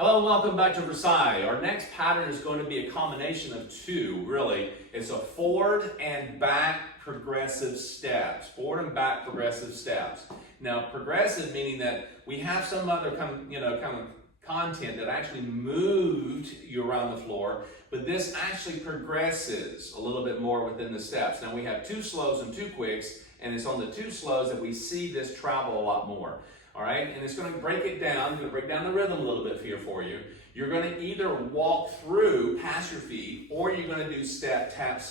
Hello and welcome back to Versailles. Our next pattern is going to be a combination of two, really. It's a forward and back progressive steps. Forward and back progressive steps. Now, progressive meaning that we have some other kind of content that actually moved you around the floor, but this actually progresses a little bit more within the steps. Now, we have two slows and two quicks, and it's on the two slows that we see this travel a lot more. All right, and it's going to break it down. It's going to break down the rhythm a little bit here for you. You're going to either walk through past your feet, or you're going to do step, tap,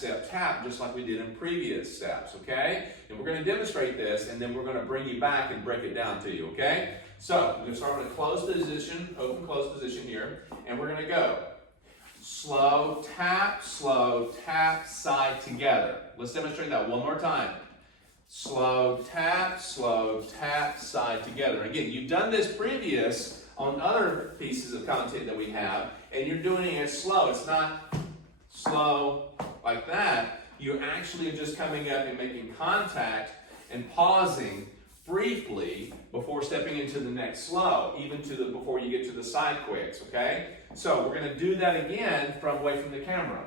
just like we did in previous steps, okay? And we're going to demonstrate this, and then we're going to bring you back and break it down to you, okay? So, we're going to start with a closed position, open closed position here, and we're going to go slow, tap, side together. Let's demonstrate that one more time. Slow, tap, side together. Again, you've done this previous on other pieces of content that we have, and you're doing it slow. It's not slow like that. You actually are just coming up and making contact and pausing briefly before stepping into the next slow, even before you get to the side quicks, okay? So we're going to do that again away from the camera.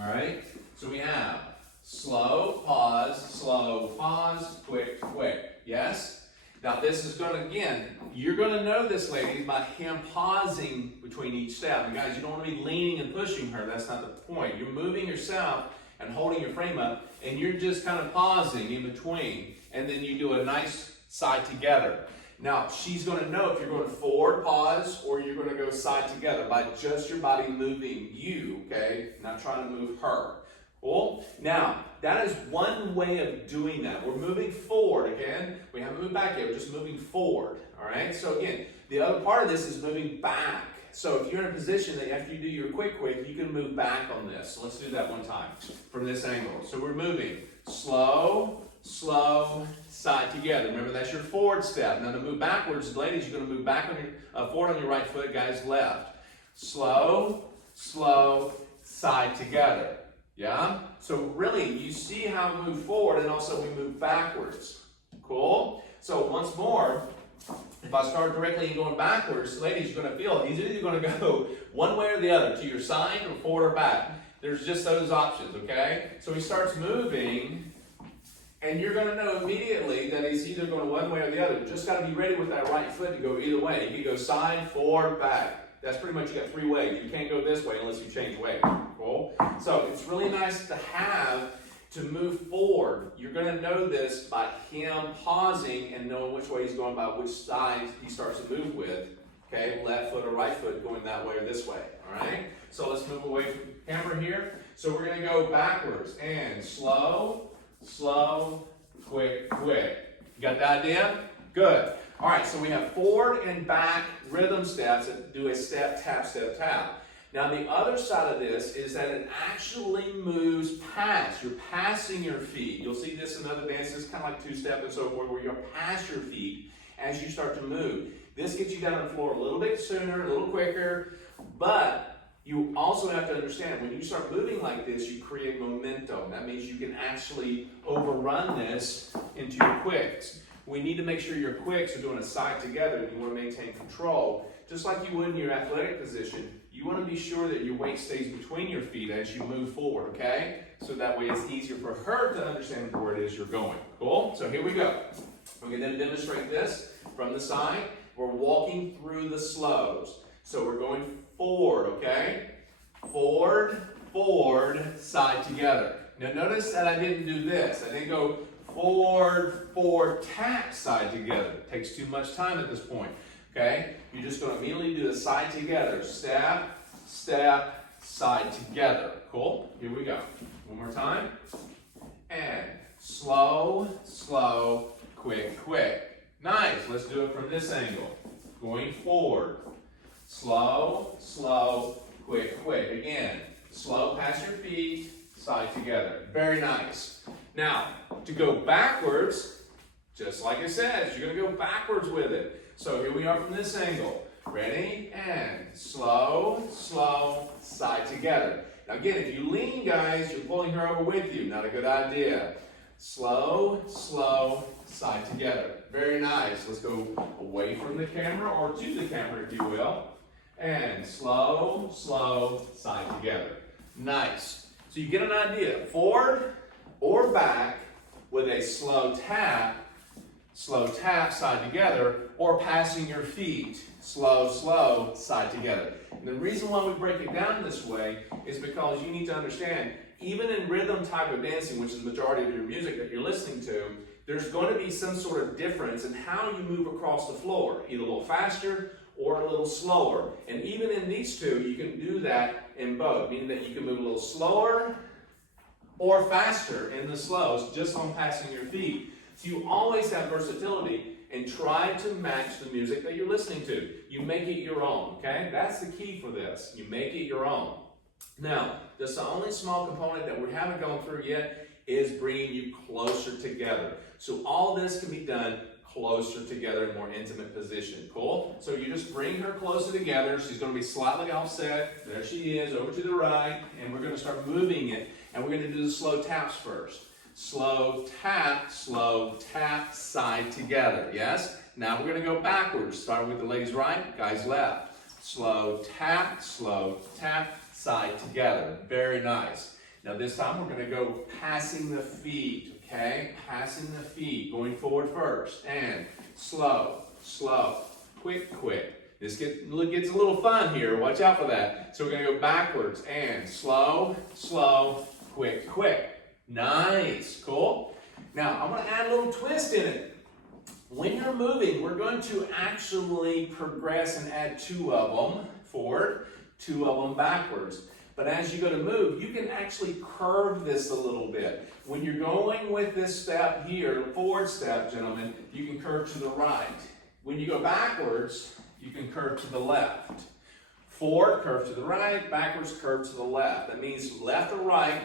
All right? So we have slow, pause, quick, quick. Yes? Now this is going to, again, you're going to know this, ladies, by him pausing between each step. And guys, you don't want to be leaning and pushing her. That's not the point. You're moving yourself and holding your frame up, and you're just kind of pausing in between. And then you do a nice side together. Now, she's going to know if you're going forward, pause, or you're going to go side together by just your body moving you, okay? Not trying to move her. Cool? Now, that is one way of doing that. We're moving forward again. We haven't moved back yet. We're just moving forward. All right? So again, the other part of this is moving back. So if you're in a position that after you do your quick, you can move back on this. So let's do that one time from this angle. So we're moving slow, side together. Remember, that's your forward step. Now to move backwards, ladies, you're going to move back on your forward on your right foot, guys, left. Slow, side together. Yeah? So really, you see how we move forward and also we move backwards. Cool? So once more, if I start directly and going backwards, ladies, you're going to feel it. He's either going to go one way or the other, to your side or forward or back. There's just those options, okay? So he starts moving, and you're going to know immediately that he's either going one way or the other. You just got to be ready with that right foot to go either way. You can go side, forward, back. That's pretty much, you got three ways. You can't go this way unless you change way. Cool? So it's really nice to have to move forward. You're going to know this by him pausing and knowing which way he's going, by which side he starts to move with. Okay, left foot or right foot going that way or this way. All right? So let's move away from the camera here. So we're going to go backwards and slow, quick. You got the idea? Good. All right, so we have forward and back rhythm steps that do a step, tap. Now the other side of this is that it actually moves past. You're passing your feet. You'll see this in other dances, kind of like two-step and so forth, where you're past your feet as you start to move. This gets you down on the floor a little bit sooner, a little quicker, but you also have to understand, when you start moving like this, you create momentum. That means you can actually overrun this into your quicks. We need to make sure your quicks are doing a side together, and you want to maintain control. Just like you would in your athletic position, you want to be sure that your weight stays between your feet as you move forward, okay? So that way it's easier for her to understand where it is you're going. Cool? So here we go. We're going to demonstrate this from the side. We're walking through the slows. So we're going forward, okay? Forward, side together. Now notice that I didn't do this. I didn't go forward, tap, side together. It takes too much time at this point, okay? You're just going to immediately do the side together. Step, side together. Cool? Here we go. One more time. And slow, quick. Nice. Let's do it from this angle. Going forward. Slow, quick. Again, slow past your feet, side together. Very nice. Now, to go backwards, just like it says, you're going to go backwards with it. So here we are from this angle. Ready? And slow, side together. Now again, if you lean, guys, you're pulling her over with you. Not a good idea. Slow, side together. Very nice. Let's go away from the camera, or to the camera, if you will. And slow, slow, side together. Nice. So you get an idea. Forward or back with a slow tap, side together, or passing your feet, slow, slow, side together. And the reason why we break it down this way is because you need to understand, even in rhythm type of dancing, which is the majority of your music that you're listening to, there's going to be some sort of difference in how you move across the floor, either a little faster or a little slower. And even in these two, you can do that in both, meaning that you can move a little slower or faster in the slows just on passing your feet. So you always have versatility, and try to match the music that you're listening to. You make it your own, okay? That's the key for this. You make it your own. Now, just the only small component that we haven't gone through yet is bringing you closer together. So all this can be done closer together in more intimate position. Cool? So you just bring her closer together. She's going to be slightly offset. There she is, over to the right. And we're going to start moving it. And we're going to do the slow taps first. Slow tap, side together. Yes? Now we're going to go backwards. Starting with the ladies right, guys left. Slow tap, side together. Very nice. Now this time we're going to go passing the feet. Okay? Passing the feet. Going forward first. And slow, quick. This gets a little fun here. Watch out for that. So we're going to go backwards. And slow, quick. Nice. Cool. Now, I'm going to add a little twist in it. When you're moving, we're going to actually progress and add 2 of them forward, 2 of them backwards. But as you go to move, you can actually curve this a little bit. When you're going with this step here, forward step, gentlemen, you can curve to the right. When you go backwards, you can curve to the left. Forward, curve to the right, backwards, curve to the left. That means left or right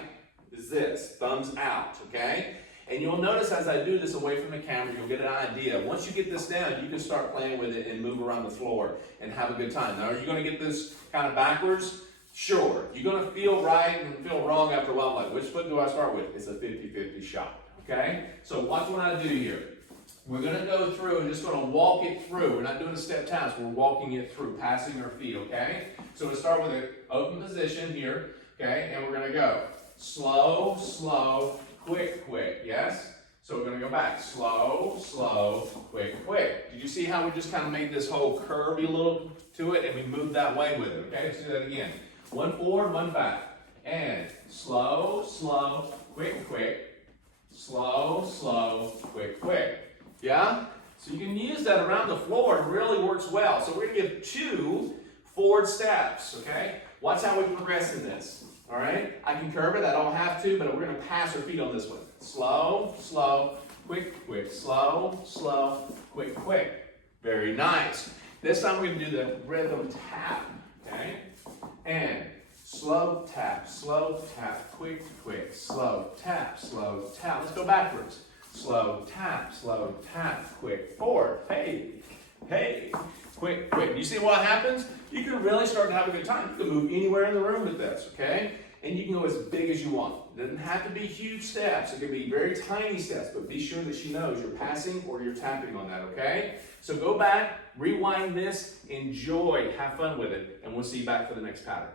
is this, thumbs out, okay? And you'll notice as I do this away from the camera, you'll get an idea. Once you get this down, you can start playing with it and move around the floor and have a good time. Now, are you going to get this kind of backwards? Sure. You're going to feel right and feel wrong after a while. Like, which foot do I start with? It's a 50-50 shot, okay? So watch what I do here. We're going to go through and just going to walk it through. We're not doing a step taps. We're walking it through, passing our feet, okay? So we'll start with an open position here, okay? And we're going to go slow, quick, yes? So we're going to go back. Slow, quick. Did you see how we just kind of made this whole curvy little to it and we moved that way with it, okay? Let's do that again. 1 forward, 1 back. And slow, quick. Slow, quick. Yeah? So you can use that around the floor. It really works well. So we're going to give 2 forward steps, okay? Watch how we progress in this. All right? I can curve it. I don't have to, but we're going to pass our feet on this one. Slow, quick. Slow, quick. Very nice. This time we're going to do the rhythm tap, okay? And slow tap, quick. Slow tap. Let's go backwards. Slow tap, quick. Forward. Hey. Quick. You see what happens? You can really start to have a good time. You can move anywhere in the room with this, okay? And you can go as big as you want. It doesn't have to be huge steps. It can be very tiny steps, but be sure that she knows you're passing or you're tapping on that, okay? So go back, rewind this, enjoy, have fun with it, and we'll see you back for the next pattern.